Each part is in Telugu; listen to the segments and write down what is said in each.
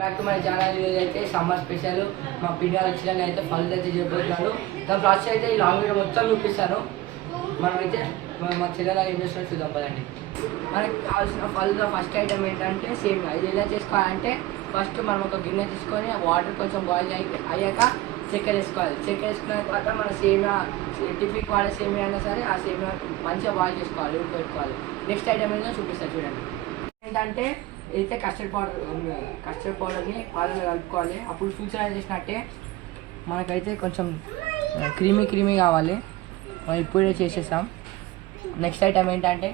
Back to my channel. అయితే సమ్మర్ స్పెషల్ మా పిల్లలు వచ్చిన అయితే ఫల్ అయితే చేయబోతున్నాను. దాని ప్రాసెస్ అయితే ఈ లాంగ్ వీడియో మొత్తం చూపిస్తాను. మనమైతే మా చెల్లెలా ఏం చేస్తున్నా చూద్దాం పదండి. మనకి కావాల్సిన ఫల్ ఫస్ట్ ఐటమ్ ఏంటంటే సేమియా. ఇది ఎలా చేసుకోవాలంటే ఫస్ట్ మనం ఒక గిన్నె తీసుకొని వాటర్ కొంచెం బాయిల్ అయ్యాక చక్కెర వేసుకోవాలి. చక్కెర వేసుకున్న తర్వాత మన సేమియా టిఫిన్కి వాడే సేమియా అయినా సరే ఆ సేమియా మంచిగా బాయిల్ చేసుకోవాలి, ఉడకబెట్టుకోవాలి. నెక్స్ట్ ఐటమ్ ఏంటో చూపిస్తాను చూడండి. ఏంటంటే అయితే కస్టర్డ్ పౌడర్ని పాలలో కలుపుకోవాలి. అప్పుడు ఫ్యూచర్ చేసినట్టే మనకైతే కొంచెం క్రీమీ కావాలి. మనం ఇప్పుడే చేసేసాం. నెక్స్ట్ ఐటమ్ ఏంటంటే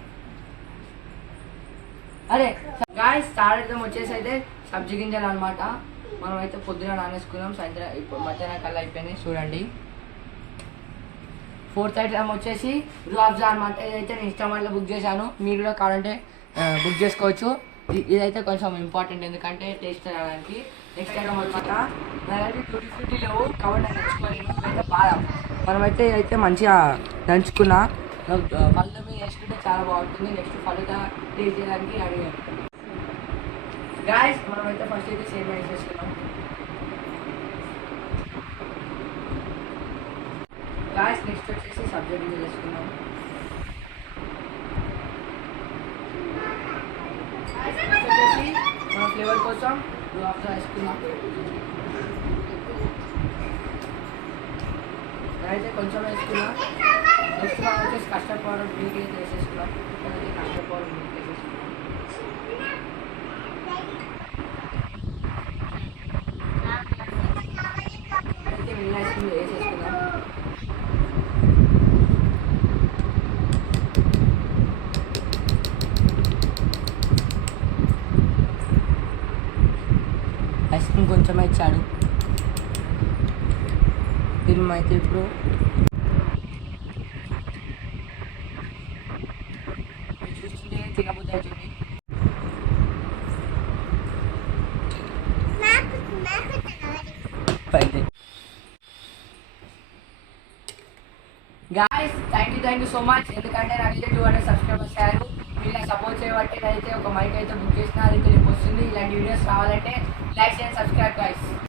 అరే గాయ్స్ థర్డ్ ఐటమ్ వచ్చేసి అయితే సబ్జీ గింజలు అనమాట. మనం అయితే పొద్దున నానేసుకున్నాం, సాయంత్రం ఇప్పుడు మధ్యాహ్నం కల్లా అయిపోయినాయి చూడండి. ఫోర్త్ ఐటమ్ వచ్చేసి గులాబ్జా అనమాట. ఇదైతే నేను ఇన్స్టామార్ట్లో బుక్ చేశాను, మీరు కూడా కావాలంటే బుక్ చేసుకోవచ్చు. ఇదైతే కొంచెం ఇంపార్టెంట్ ఎందుకంటే టేస్ట్ రావడానికి. నెక్స్ట్ ఐటమ్ వచ్చాక నాకైతే ఫ్రూటీ లేవు కవర్ నేను దంచుకోలేను. అయితే బాదం మనమైతే అయితే మంచిగా దంచుకున్నా పళ్ళు మీద వేసుకుంటే చాలా బాగుంటుంది. నెక్స్ట్ ఫలుగా టేస్ట్ చేయడానికి అడిగాను. గాయస్ మనమైతే ఫస్ట్ అయితే సేమ్ వేసేసుకున్నాం. గాయస్ నెక్స్ట్ వచ్చేసి సబ్జెక్ట్ గింజలు వేసుకున్నాం. వచ్చేసి మన ఫ్లేవర్ కోసం గులాబ్జా వేసుకున్నాం. అయితే కొంచెం వేసుకున్నాం. నెక్స్ట్ మనం వచ్చేసి కస్టర్డ్ పౌడర్ మిల్క్ అయితే వేసేసుకున్నాం. కస్టర్డ్ పౌడర్ మిల్క్ వేసేసుకున్నాం. అయితే మిల్ ఐస్ క్రీమ్ వేసేసుకున్నాం. ఐస్ క్రీమ్ కొంచెం ఇచ్చాడు. దీన్ని అయితే ఇప్పుడు చూస్తుంటే తినబుద్ధి అవుతుంది. Guys thank you so much. ఎందుకంటే నాకైతే 200 సబ్స్క్రైబర్స్ అయ్యారు. మీరు సపోర్ట్ చేయబట్టి అయితే ఒక మైక్ అయితే బుక్ చేసిన, అది రేపు వస్తుంది. ఇలాంటి వీడియోస్ రావాలంటే లైక్ చేయండి, సబ్స్క్రైబ్ గాయస్.